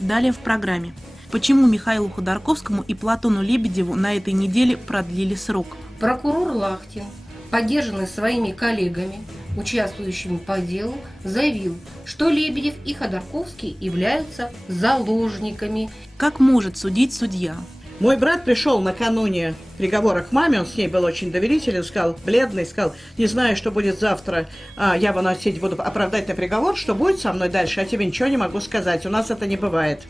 Далее в программе. Почему Михаилу Ходорковскому и Платону Лебедеву на этой неделе продлили срок? Прокурор Лахтин, поддержанный своими коллегами, участвующими по делу, заявил, что Лебедев и Ходорковский являются заложниками. Как может судить судья? Мой брат пришел накануне приговора к маме, он с ней был очень доверителен, сказал, бледный, сказал, не знаю, что будет завтра, я выносить буду оправдательный приговор, что будет со мной дальше, я тебе ничего не могу сказать, у нас это не бывает.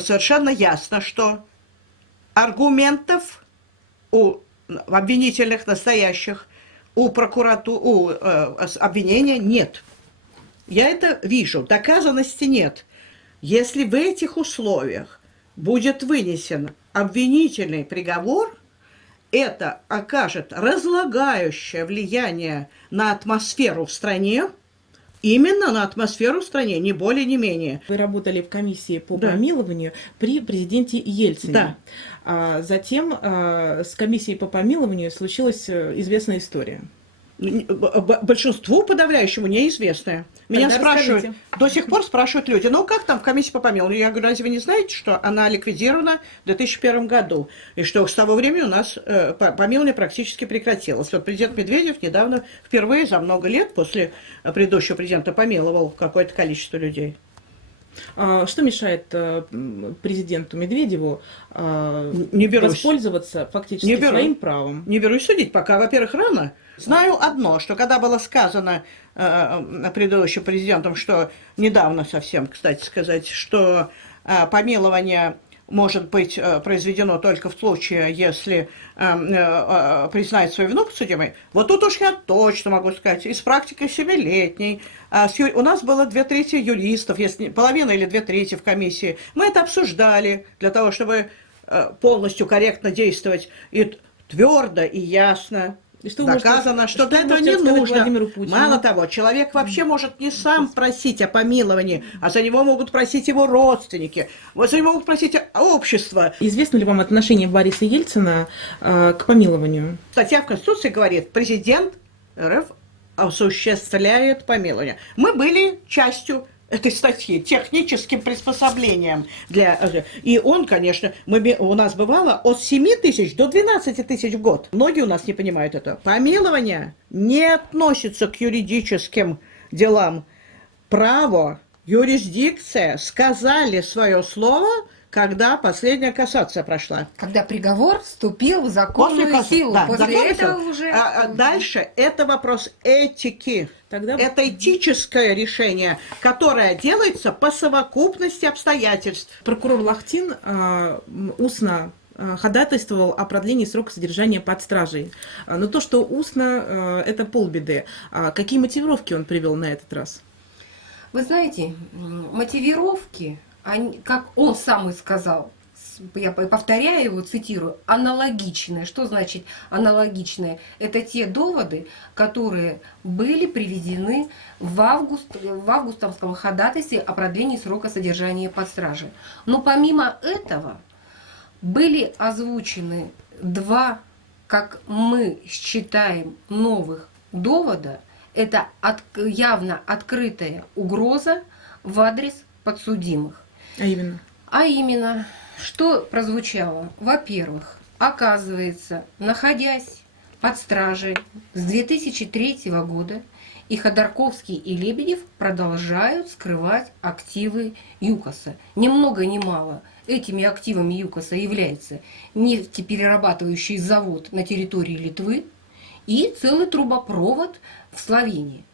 Совершенно ясно, что аргументов у обвинительных настоящих, у обвинения нет. Я это вижу, доказанности нет. Если в этих условиях будет вынесен обвинительный приговор, это окажет разлагающее влияние на атмосферу в стране, именно на атмосферу в стране, ни более, ни менее. Вы работали в комиссии по помилованию при президенте Ельцине. Да. Затем с комиссией по помилованию случилась известная история. Большинству подавляющему неизвестная. Меня спрашивают, до сих пор спрашивают люди, ну как там в комиссии по помилованию? Я говорю, разве вы не знаете, что она ликвидирована в 2001 году? И что с того времени у нас помилование практически прекратилось. Вот президент Медведев недавно, впервые за много лет после предыдущего президента, помиловал какое-то количество людей. Что мешает президенту Медведеву воспользоваться фактически своим правом? Не берусь судить, пока, во-первых, рано. Знаю одно, что когда было сказано предыдущим президентом, что недавно совсем, кстати сказать, что помилование может быть произведено только в случае, если признает свою вину подсудимый, вот тут уж я точно могу сказать, из практики 7-летней, у нас было 2/3 юристов, если половина или 2/3 в комиссии, мы это обсуждали для того, чтобы полностью корректно действовать и твердо и ясно. И что доказано, что для этого не нужно. Мало того, человек вообще может не сам просить о помиловании, а за него могут просить его родственники, вот за него могут просить общество. Известно ли вам отношение Бориса Ельцина к помилованию? Статья в Конституции говорит, президент РФ осуществляет помилование. Мы были частью этой статьи, техническим приспособлением И он, конечно, у нас бывало от 7 тысяч до 12 тысяч в год. Многие у нас не понимают это. Помилование не относится к юридическим делам. Право, юрисдикция сказали свое слово, когда последняя кассация прошла. Когда приговор вступил в законную силу. Да, после этого уже... Дальше это вопрос этики. Это этическое решение, которое делается по совокупности обстоятельств. Прокурор Лахтин устно ходатайствовал о продлении срока содержания под стражей. Но то, что устно, это полбеды. Какие мотивировки он привел на этот раз? Вы знаете, мотивировки, как он сам и сказал, я повторяю его, цитирую, аналогичные. Что значит аналогичные? Это те доводы, которые были приведены в августовском ходатайстве о продлении срока содержания под стражей. Но помимо этого были озвучены два, как мы считаем, новых довода. Это явно открытая угроза в адрес подсудимых. А именно, что прозвучало? Во-первых, оказывается, находясь под стражей с 2003 года, и Ходорковский, и Лебедев продолжают скрывать активы ЮКОСа. Ни много ни мало этими активами ЮКОСа является нефтеперерабатывающий завод на территории Литвы и целый трубопровод в Словакии,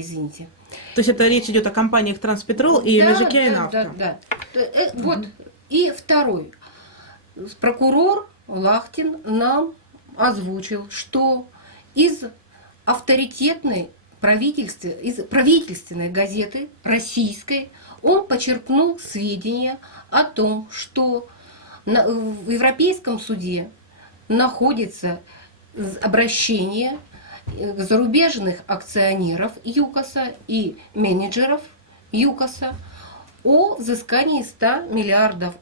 извините. То есть это речь идет о компаниях Транспетрол и Межикейнафта. Да. Вот. И второй. Прокурор Лахтин нам озвучил, что из авторитетной правительственной газеты российской он почерпнул сведения о том, что в Европейском суде находится обращение зарубежных акционеров ЮКОСа и менеджеров ЮКОСа о взыскании $100 миллиардов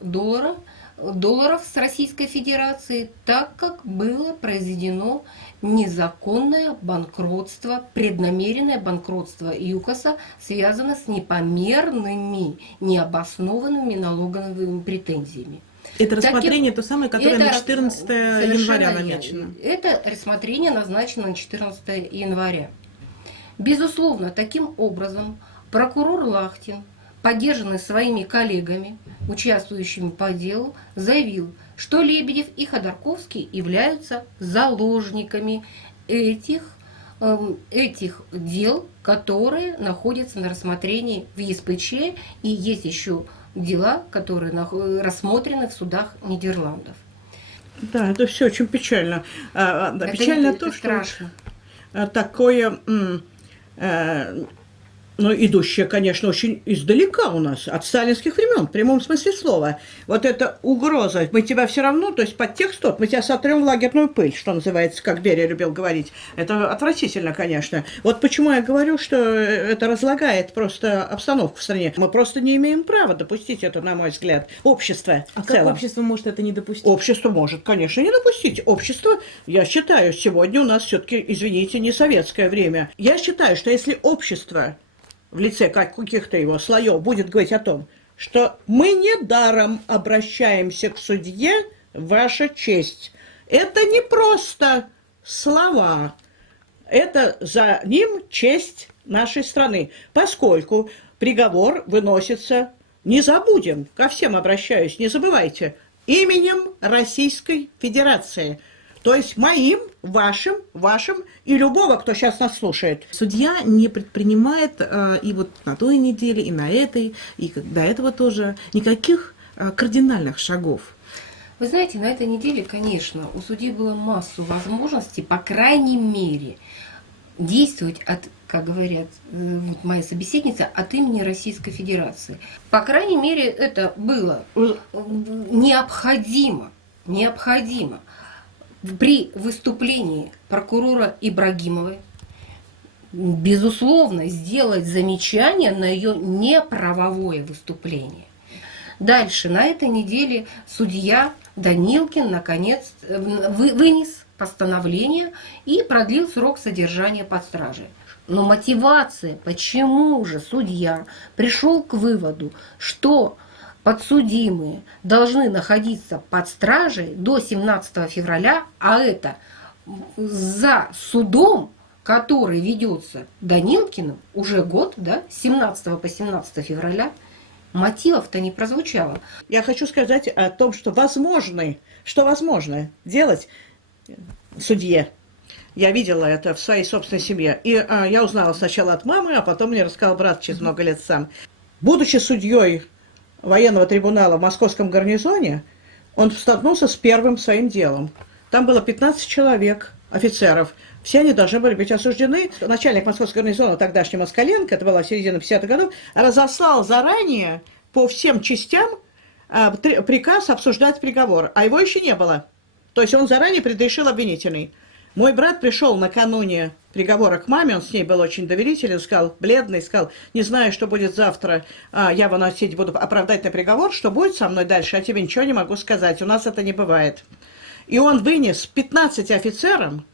долларов с Российской Федерации, так как было произведено незаконное банкротство, преднамеренное банкротство ЮКОСа, связано с непомерными, необоснованными налоговыми претензиями. Это рассмотрение то самое, которое на Это 14 января совершенно намечено. Это рассмотрение назначено на 14 января. Безусловно, таким образом прокурор Лахтин, поддержанный своими коллегами, участвующими по делу, заявил, что Лебедев и Ходорковский являются заложниками этих дел, которые находятся на рассмотрении в ЕСПЧ, и есть еще дела, которые рассмотрены в судах Нидерландов. Да, это все очень печально. Печально то, что страшно. такое, идущее, конечно, очень издалека у нас, от сталинских времен, в прямом смысле слова. Вот эта угроза, мы тебя все равно, то есть подтекст тот, мы тебя сотрем в лагерную пыль, что называется, как Берия любил говорить. Это отвратительно, конечно. Вот почему я говорю, что это разлагает просто обстановку в стране. Мы просто не имеем права допустить это, на мой взгляд. Общество А в целом. как общество может это не допустить? Общество может, конечно, не допустить. Общество, я считаю, сегодня у нас все-таки, извините, не советское время. Я считаю, что если общество в лице каких-то его слоев будет говорить о том, что мы недаром обращаемся к судье, ваша честь. Это не просто слова, это за ним честь нашей страны, поскольку приговор выносится, не забудем, ко всем обращаюсь, не забывайте, именем Российской Федерации. То есть моим, вашим и любого, кто сейчас нас слушает. Судья не предпринимает и вот на той неделе, и на этой, и до этого тоже никаких кардинальных шагов. Вы знаете, на этой неделе, конечно, у судей было массу возможностей, по крайней мере, действовать как говорят моя собеседница, от имени Российской Федерации. По крайней мере, это было необходимо. При выступлении прокурора Ибрагимовой, безусловно, сделать замечание на ее неправовое выступление. Дальше, на этой неделе судья Данилкин, наконец, вынес постановление и продлил срок содержания под стражей. Но мотивация, почему же судья пришел к выводу, что подсудимые должны находиться под стражей до 17 февраля, а это за судом, который ведется Данилкиным уже год, да, с 17 по 17 февраля, мотивов-то не прозвучало. Я хочу сказать о том, что возможно делать судье. Я видела это в своей собственной семье. И я узнала сначала от мамы, а потом мне рассказал брат через много лет сам. Будучи судьей военного трибунала в московском гарнизоне, он столкнулся с первым своим делом. Там было 15 человек, офицеров. Все они должны были быть осуждены. Начальник московского гарнизона, тогдашний Москаленко, это была середина 50-х годов, разослал заранее по всем частям приказ обсуждать приговор. А его еще не было. То есть он заранее предрешил обвинительный. Мой брат пришел накануне приговора к маме, он с ней был очень доверителен, сказал, бледный, сказал, не знаю, что будет завтра, я выносить буду оправдательный приговор, что будет со мной дальше, я тебе ничего не могу сказать, у нас это не бывает. И он вынес 15 офицерам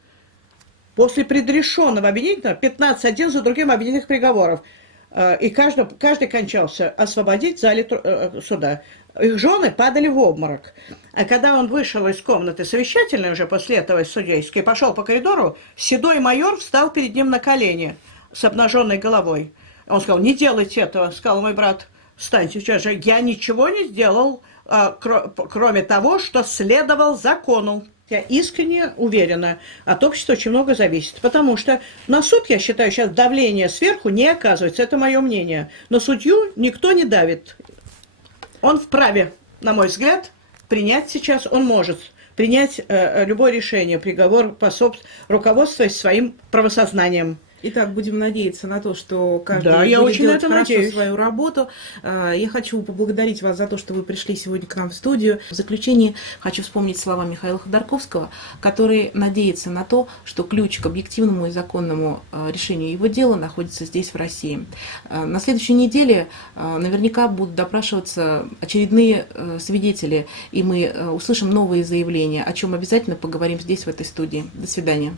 после предрешенного обвинительного 15 один за другим обвинительных приговоров. И каждый кончался освободить в зале суда. Их жены падали в обморок. А когда он вышел из комнаты совещательной уже после этого судейской, пошел по коридору, седой майор встал перед ним на колени с обнаженной головой. Он сказал, не делайте этого, сказал мой брат, встаньте сейчас же. Я ничего не сделал, кроме того, что следовал закону. Я искренне уверена, от общества очень много зависит, потому что на суд, я считаю, сейчас давление сверху не оказывается, это мое мнение. Но судью никто не давит. Он вправе, на мой взгляд, принять сейчас, он может принять любое решение, приговор, руководствуясь своим правосознанием. Итак, будем надеяться на то, что каждый Да, я будет очень на делать это хорошо надеюсь. свою работу. Я хочу поблагодарить вас за то, что вы пришли сегодня к нам в студию. В заключение хочу вспомнить слова Михаила Ходорковского, который надеется на то, что ключ к объективному и законному решению его дела находится здесь, в России. На следующей неделе наверняка будут допрашиваться очередные свидетели, и мы услышим новые заявления, о чем обязательно поговорим здесь, в этой студии. До свидания.